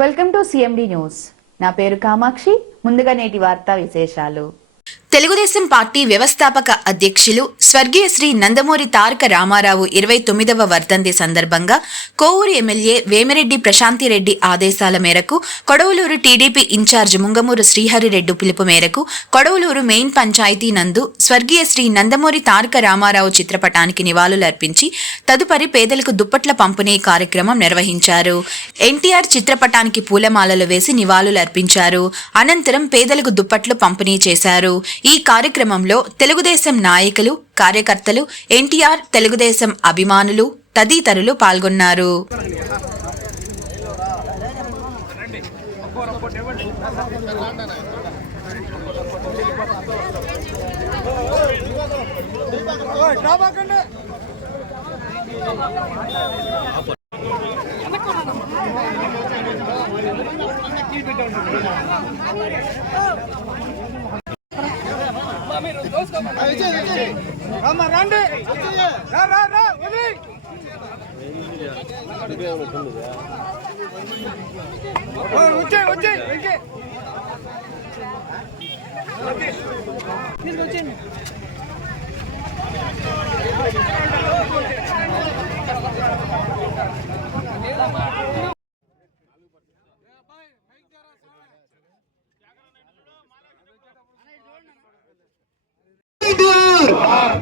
Welcome to CMD news. నా పేరు కామాక్షి. ముందుగా నేటి వార్తా విశేషాలు. తెలుగుదేశం పార్టీ వ్యవస్థాపక అధ్యక్షులు స్వర్గీయ శ్రీ నందమూరి తారక రామారావు 29వ వర్ధంతి సందర్భంగా కోవూరు ఎమ్మెల్యే వేమిరెడ్డి ప్రశాంతిరెడ్డి ఆదేశాల మేరకు కొడవలూరు టీడీపీ ఇన్ఛార్జ్ ముంగమూరు శ్రీహరిరెడ్డి పిలుపు మేరకు కొడవలూరు మెయిన్ పంచాయతీ నందు స్వర్గీయ శ్రీ నందమూరి తారక రామారావు చిత్రపటానికి నివాళులర్పించి తదుపరి పేదలకు దుప్పట్ల పంపిణీ కార్యక్రమం నిర్వహించారు. ఎన్టీఆర్ చిత్రపటానికి పూలమాలలు వేసి నివాళులర్పించారు. అనంతరం పేదలకు దుప్పట్లు పంపిణీ చేశారు. ఈ కార్యక్రమంలో తెలుగుదేశం నాయకులు, కార్యకర్తలు, ఎన్టీఆర్ తెలుగుదేశం అభిమానులు తదితరులు పాల్గొన్నారు.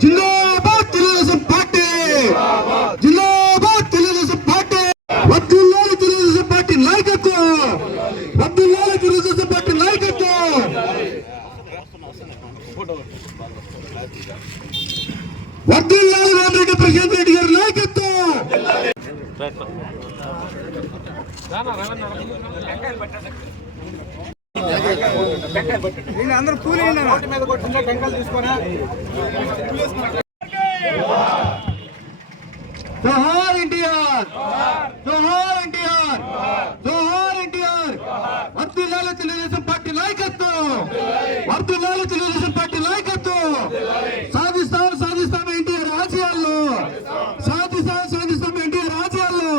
జిందాబాద్ తెలుగుదేశం పార్టీ, జిందాబాద్ తెలుగుదేశం పార్టీ, వద్దులాలి తెలుగుదేశం పార్టీ నాయకత్వం, వద్దులాలి తెలుగుదేశం పార్టీ నాయకత్వం, వద్దులాలి వేమిరెడ్డి ప్రశాంతిరెడ్డి గారి నాయకత్వం. అందరూ పూలు మీద కొట్టిన టెంకాయలు తీసుకొని జోహార్ ఎన్టీఆర్, జోహార్ ఎన్టీఆర్, జోహార్ ఎన్టీఆర్. వర్ధిల్లాలి తెలుగుదేశం పార్టీ నాయకత్వం, వర్ధిల్లాలి తెలుగుదేశం పార్టీ నాయకత్వం. సాధిస్తాం సాధిస్తాం ఎన్టీఆర్ ఆశయాల్లో, సాధిస్తాం సాధిస్తాం ఎన్టీఆర్ ఆశయాల్లో.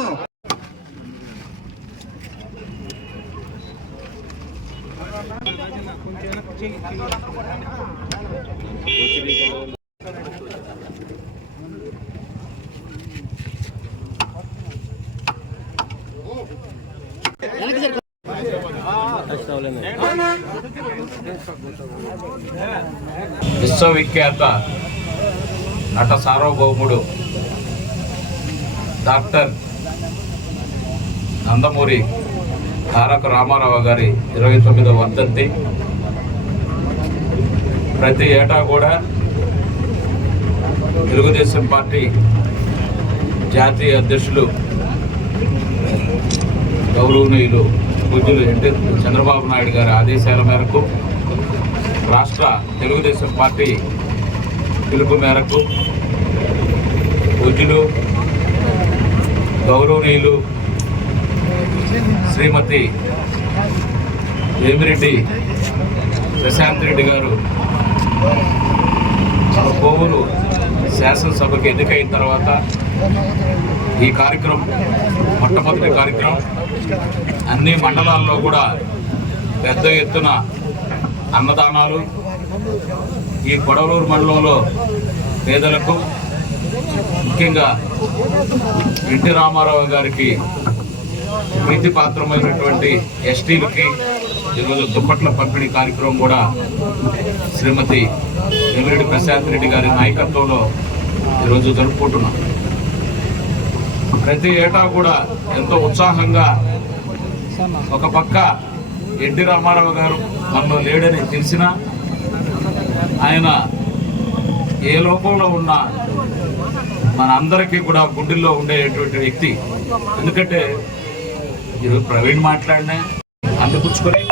విశ్వవిఖ్యాత నట సార్వభౌముడు డాక్టర్ నందమూరి తారక రామారావు గారి 29వ వర్ధంతి. ప్రతి ఏటా కూడా తెలుగుదేశం పార్టీ జాతీయ అధ్యక్షులు గౌరవనీయులు పూజ్యులు చంద్రబాబు నాయుడు గారి ఆదేశాల మేరకు, రాష్ట్ర తెలుగుదేశం పార్టీ పిలుపు మేరకు పూజ్యులు గౌరవనీయులు శ్రీమతి వేమిరెడ్డి ప్రశాంతిరెడ్డి గారు కోవూరు శాసనసభకు ఎన్నికైన తర్వాత ఈ కార్యక్రమం మొట్టమొదటి కార్యక్రమం. అన్ని మండలాల్లో కూడా పెద్ద ఎత్తున అన్నదానాలు, ఈ కొడవలూరు మండలంలో పేదలకు, ముఖ్యంగా ఎన్టీ రామారావు గారికి ప్రీతిపాత్రమైనటువంటి ఎస్టీలకి ఈరోజు దుప్పట్ల పంపిణీ కార్యక్రమం కూడా శ్రీమతి వేమిరెడ్డి ప్రశాంతిరెడ్డి గారి నాయకత్వంలో ఈరోజు జరుపుకుంటున్నాం. ప్రతి ఏటా కూడా ఎంతో ఉత్సాహంగా, ఒక పక్క ఎన్టీ రామారావు గారు మనలో లేడని తెలిసినా ఆయన ఏ లోకంలో ఉన్నా మన అందరికీ కూడా గుండెల్లో ఉండేటువంటి వ్యక్తి. ఎందుకంటే ఈరోజు ప్రవీణ్ మాట్లాడినా అందిపుచ్చుకొని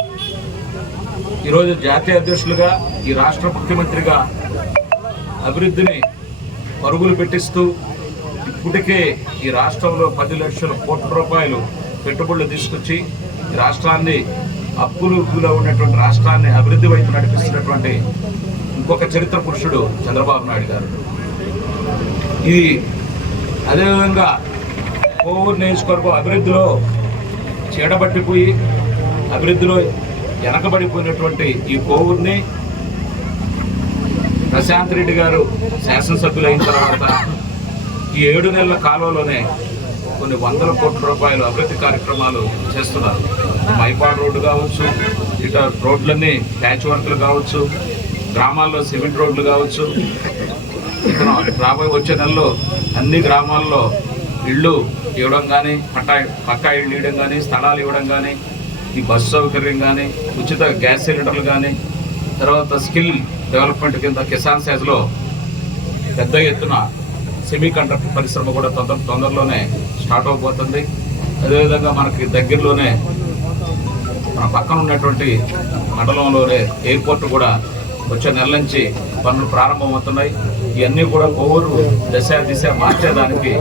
ఈరోజు జాతీయ అధ్యక్షులుగా, ఈ రాష్ట్ర ముఖ్యమంత్రిగా అభివృద్ధిని పరుగులు పెట్టిస్తూ ఇప్పటికే ఈ రాష్ట్రంలో 10 లక్షల కోట్ల రూపాయలు పెట్టుబడులు తీసుకొచ్చి ఈ రాష్ట్రాన్ని, అప్పులులో ఉన్నటువంటి రాష్ట్రాన్ని అభివృద్ధి వైపు నడిపిస్తున్నటువంటి ఇంకొక చరిత్ర పురుషుడు చంద్రబాబు నాయుడు గారు. ఇది అదేవిధంగా కోవూరు నియోజకవర్గం అభివృద్ధిలో చీడబట్టిపోయి అభివృద్ధిలో వెనకబడిపోయినటువంటి ఈ కోవూరుని ప్రశాంత్ రెడ్డి గారు శాసనసభ్యులు అయిన తర్వాత ఈ 7 నెలల కాలంలోనే కొన్ని వందల కోట్ల రూపాయలు అభివృద్ధి కార్యక్రమాలు చేస్తున్నారు. మైపాడు రోడ్డు కావచ్చు, ఇట రోడ్లన్నీ ప్యాచ్ వర్క్లు కావచ్చు, గ్రామాల్లో సిమెంట్ రోడ్లు కావచ్చు. ఇతను రాబోయే వచ్చే నెలలో అన్ని గ్రామాల్లో ఇళ్ళు ఇవ్వడం కానీ, పక్కా ఇళ్ళు ఇవ్వడం కానీ, స్థలాలు ఇవ్వడం కానీ, ఈ బస్సు సౌకర్యం కానీ, ఉచిత గ్యాస్ సిలిండర్లు కానీ, తర్వాత స్కిల్ డెవలప్మెంట్ కింద కిసాన్ సేజ్లో పెద్ద ఎత్తున సెమీ కండక్టర్ పరిశ్రమ కూడా తొందరలోనే స్టార్ట్ అవబోతుంది. అదేవిధంగా మనకి దగ్గరలోనే మన పక్కన ఉన్నటువంటి మండలంలోనే ఎయిర్పోర్ట్ కూడా వచ్చే నెల నుంచి పనులు ప్రారంభమవుతున్నాయి. ఇవన్నీ కూడా కోవూరు దిశ మార్చేదానికి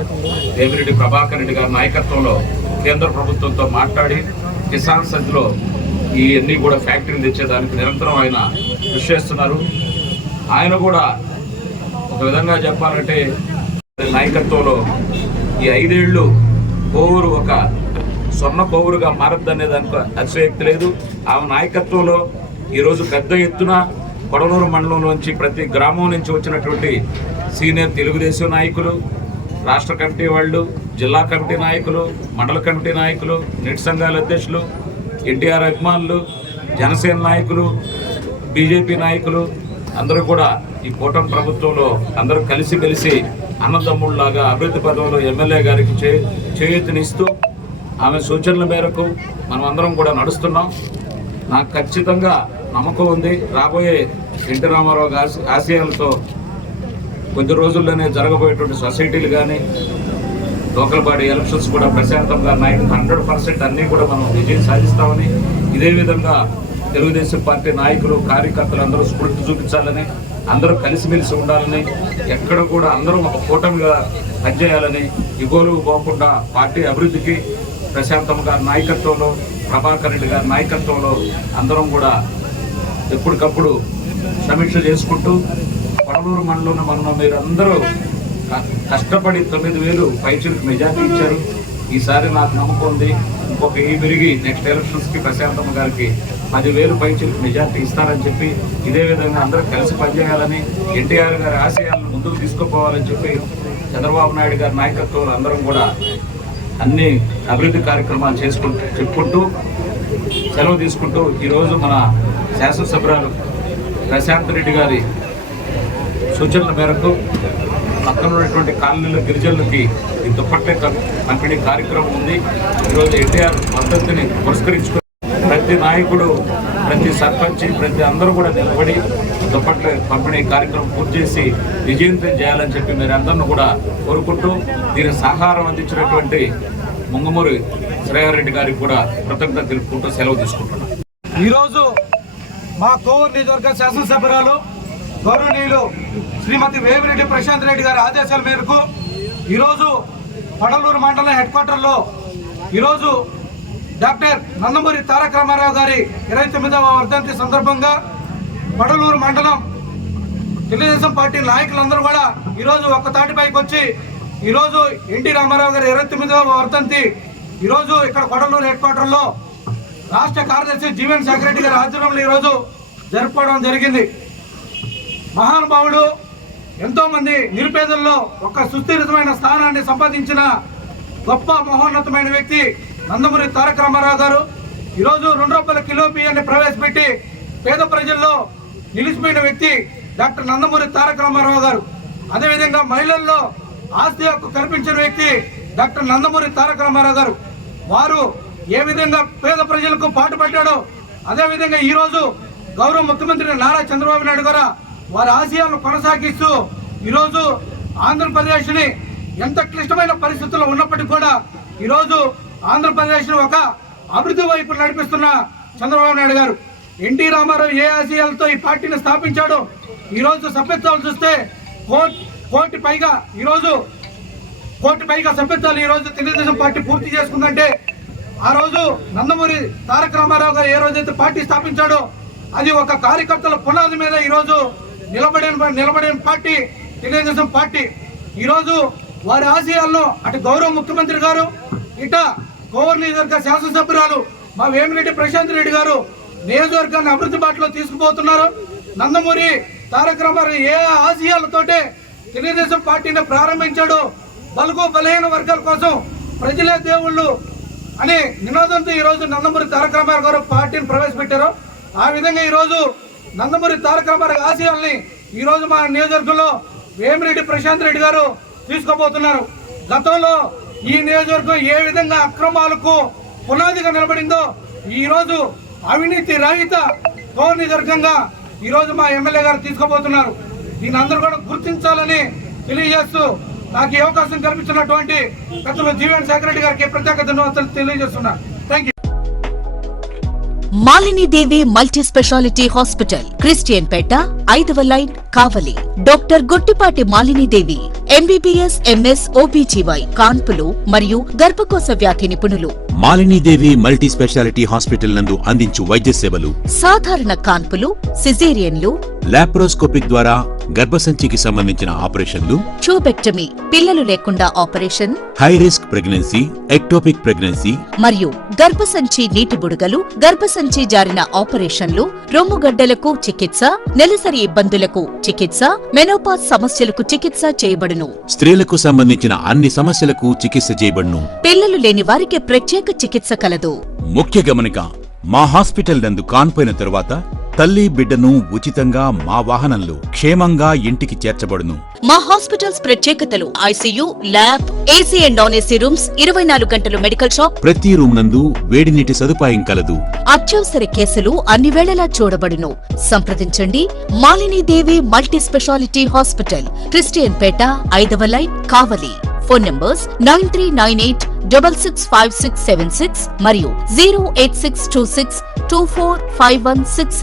వేమిరెడ్డి ప్రభాకర్ రెడ్డి గారి నాయకత్వంలో కేంద్ర ప్రభుత్వంతో మాట్లాడి కిసాన్ సంఖ్యలో ఇవన్నీ కూడా ఫ్యాక్టరీలు తెచ్చేదానికి నిరంతరం ఆయన కృషి చేస్తున్నారు. ఆయన కూడా ఒక విధంగా చెప్పాలంటే నాయకత్వంలో ఈ 5 ఏళ్ళు కోవూరు ఒక స్వర్ణ కోవూరుగా మారద్దనే దానికి అతిశయోక్తి లేదు. ఆ నాయకత్వంలో ఈరోజు పెద్ద ఎత్తున కొడలూరు మండలంలోంచి ప్రతి గ్రామం నుంచి వచ్చినటువంటి సీనియర్ తెలుగుదేశం నాయకులు, రాష్ట్ర కమిటీ వాళ్ళు, జిల్లా కమిటీ నాయకులు, మండల కమిటీ నాయకులు, నెట్ సంఘాల అధ్యక్షులు, ఎన్టీఆర్ అభిమానులు, జనసేన నాయకులు, బీజేపీ నాయకులు అందరూ కూడా ఈ కూటమి ప్రభుత్వంలో అందరూ కలిసి అన్నదమ్ముళ్లాగా అభివృద్ధి పదంలో ఎమ్మెల్యే గారికి చేయూతనిస్తూ ఆమె సూచనల మేరకు మనం అందరం కూడా నడుస్తున్నాం. నాకు ఖచ్చితంగా నమ్మకం ఉంది, రాబోయే ఎన్టీ రామారావు ఆశయాలతో కొద్ది రోజుల్లోనే జరగబోయేటువంటి సొసైటీలు కానీ, లోకల్ బాడీ ఎలక్షన్స్ కూడా ప్రశాంతంగా 100% అన్నీ కూడా మనం విజయం సాధిస్తామని, ఇదే విధంగా తెలుగుదేశం పార్టీ నాయకులు, కార్యకర్తలు అందరూ స్ఫూర్తి చూపించాలని, అందరూ కలిసిమెలిసి ఉండాలని, ఎక్కడ కూడా అందరూ ఒక కూటమిగా పనిచేయాలని, ఇగోలు పోకుండా పార్టీ అభివృద్ధికి ప్రశాంతం గారి నాయకత్వంలో, ప్రభాకర్ రెడ్డి గారి నాయకత్వంలో అందరం కూడా ఎప్పటికప్పుడు సమీక్ష చేసుకుంటూ కొడలూరు మండలంలో మనం మీరందరూ కష్టపడి 9,000 పైచులకు మెజార్టీ ఇచ్చారు. ఈసారి నాకు నమ్మకం ఉంది, ఇంకొక పెరిగి నెక్స్ట్ ఎలక్షన్స్కి ప్రశాంతమ్మ గారికి 10,000 పైచులకు మెజార్టీ ఇస్తారని చెప్పి, ఇదే విధంగా అందరూ కలిసి పనిచేయాలని, ఎన్టీఆర్ గారి ఆశయాలను ముందుకు తీసుకుపోవాలని చెప్పి చంద్రబాబు నాయుడు గారి నాయకత్వంలో అందరం కూడా అన్ని అభివృద్ధి కార్యక్రమాలు చెప్పుకుంటూ సెలవు తీసుకుంటూ ఈరోజు మన శాసనసభ్యురాలు ప్రశాంత్ రెడ్డి గారి సూచనల మేరకు పక్కన ఉన్నటువంటి కాలనీల గిరిజనులకి ఈ దుప్పట్ల పంపిణీ కార్యక్రమం ఉంది. ఈరోజు ఎన్టీఆర్ వర్ధంతిని పురస్కరించుకుని ప్రతి నాయకుడు, ప్రతి సర్పంచ్, ప్రతి అందరూ కూడా నిలబడి దుప్పట్ల పంపిణీ కార్యక్రమం పూర్తి చేసి విజయవంతం చేయాలని చెప్పి మీరు అందరిని కూడా కోరుకుంటూ, దీని సహకారం అందించినటువంటి ముంగమూరి శ్రేయారెడ్డి గారికి కూడా కృతజ్ఞత తెలుపుకుంటూ సెలవు తీసుకుంటున్నాం. ఈరోజు మా కోవూరు నియోజకవర్గ శాసనసభ్యురాలు గౌరవనీయులు శ్రీమతి వేమిరెడ్డి ప్రశాంత్ రెడ్డి గారి ఆదేశాల మేరకు ఈరోజు కొడలూరు మండలం హెడ్ క్వార్టర్లో ఈరోజు డాక్టర్ నందమూరి తారక రామారావు గారి 29వ వర్ధంతి సందర్భంగా కొడలూరు మండలం తెలుగుదేశం పార్టీ నాయకులందరూ కూడా ఈరోజు ఒక్క తాటిపైకి వచ్చి ఈరోజు ఎన్టీ రామారావు గారి 29వ వర్ధంతి ఈరోజు ఇక్కడ కొడలూరు హెడ్ క్వార్టర్లో రాష్ట్ర కార్యదర్శి జీవన్ సెక్రటరీ గారి ఆధ్వర్యంలో ఈరోజు జరుపుకోవడం జరిగింది. మహానుభావుడు ఎంతోమంది నిరుపేదల్లో ఒక సుస్థిరమైన స్థానాన్ని సంపాదించిన గొప్ప మహోన్నతమైన వ్యక్తి నందమూరి తారక రామారావు గారు ఈరోజు 2 రూపాయల కిలో బియ్యాన్ని ప్రవేశపెట్టి పేద ప్రజల్లో నిలిచిపోయిన వ్యక్తి డాక్టర్ నందమూరి తారక రామారావు గారు. అదేవిధంగా మహిళల్లో ఆస్తి హక్కు కల్పించిన వ్యక్తి డాక్టర్ నందమూరి తారక రామారావు గారు. వారు ఏ విధంగా పేద ప్రజలకు పాటుపడ్డాడో అదేవిధంగా ఈరోజు గౌరవ ముఖ్యమంత్రి నారా చంద్రబాబు నాయుడు గారు వారి ఆశయాలను కొనసాగిస్తూ ఈరోజు ఆంధ్రప్రదేశ్ని ఎంత క్లిష్టమైన పరిస్థితుల్లో ఉన్నప్పటికీ కూడా ఈరోజు ఆంధ్రప్రదేశ్ను ఒక అభివృద్ధి వైపు నడిపిస్తున్న చంద్రబాబు నాయుడు గారు. ఎన్టీ రామారావు ఏ ఆశయాలతో ఈ పార్టీని స్థాపించాడో ఈరోజు సభ్యత్వాలు చూస్తే కోటి పైగా సభ్యత్వాలు ఈరోజు తెలుగుదేశం పార్టీ పూర్తి చేసుకుందంటే ఆ రోజు నందమూరి తారక రామారావు గారు ఏ రోజైతే పార్టీ స్థాపించాడో అది ఒక కార్యకర్తల పునాది మీద ఈరోజు నిలబడిన పార్టీ తెలుగుదేశం పార్టీ. ఈరోజు వారి ఆశయాల్లో అటు గౌరవ ముఖ్యమంత్రి గారు ఇట కోవూరు నియోజకవర్గ శాసనసభ్యురాలు మా వేమిరెడ్డి ప్రశాంత్ రెడ్డి గారు నియోజకవర్గాన్ని అభివృద్ధి బాటలో తీసుకుపోతున్నారు. నందమూరి తారక రామారావు ఏ ఆశయాలతోటే తెలుగుదేశం పార్టీని ప్రారంభించాడు, బలుగు బలహీన వర్గాల కోసం ప్రజలే దేవుళ్ళు అనే నినాదంతో ఈరోజు నందమూరి తారక రామారావు గారు పార్టీని ప్రవేశపెట్టారు. ఆ విధంగా ఈరోజు నందమూరి తారక రామారావు ఆశయాల్ని ఈరోజు మా నియోజకవర్గంలో వేమిరెడ్డి ప్రశాంత్ రెడ్డి గారు తీసుకోబోతున్నారు. గతంలో ఈ నియోజకవర్గం ఏ విధంగా అక్రమాలకు పునాదిగా నిలబడిందో ఈరోజు అవినీతి రహిత కోవూరు నియోజకవర్గంగా ఈరోజు మా ఎమ్మెల్యే గారు తీసుకోబోతున్నారు. దీన్ని అందరూ కూడా గుర్తించాలని తెలియజేస్తూ నాకు ఈ అవకాశం కల్పించినటువంటి పెద్దలు జీవన్ శేఖర్ రెడ్డి గారికి ప్రత్యేక ధన్యవాదాలు తెలియజేస్తున్నా. Thank you. Malinidevi multi specialty hospital, Christian Peta, 5వ line, Kavali. Doctor Gottipati Malinidevi, MBBS, MS, OBGY, కాన్పులు మరియు గర్భకోశ వ్యాధి నిపుణులు. మాలినీదేవి మల్టీ స్పెషాలిటీ హాస్పిటల్ నందు అందించు వైద్య సేవలు: సాధారణ కాన్పులు, సిజేరియన్లు, లాప్రోస్కోపిక్ ద్వారా గర్భసంచికి సంబంధించిన ఆపరేషన్లు, ట్యూబెక్టమీ, పిల్లలు లేకుండా operation, high risk pregnancy, ectopic pregnancy మరియు గర్భసంచి నీటి బుడగలు, గర్భసంచి జారిన ఆపరేషన్లు, రొమ్ముగడ్డలకు చికిత్స, నెలసరి ఇబ్బందులకు చికిత్స, మెనోపాజ్ సమస్యలకు చికిత్స చేయబడును. స్త్రీలకు సంబంధించిన అన్ని సమస్యలకు చికిత్స చేయబడును. పిల్లలు లేని వారికి ప్రత్యేక చికిత్స కలదు. ముఖ్య గమనిక: మా హాస్పిటల్ నందు కాన్పోయిన తరువాత తల్లి బిడ్డను ఉచితంగా మా వాహనంలో క్షేమంగా ఇంటికి చేర్చబడును. మా హాస్పిటల్స్ ప్రత్యేకతలు: ICU, lab, AC and non AC rooms, 24 గంటలు మెడికల్ షాప్, ప్రతి రూమ్ నందు వేడి నీటి సదుపాయం కలదు. అత్యవసర కేసులు అన్ని వేళలా చూడబడును. సంప్రదించండి Malinidevi multi specialty hospital, Christian Peta, 5వ లైన్, కావలి. ఫోన్ నంబర్స్ 9398665676 మరియు 08626245166.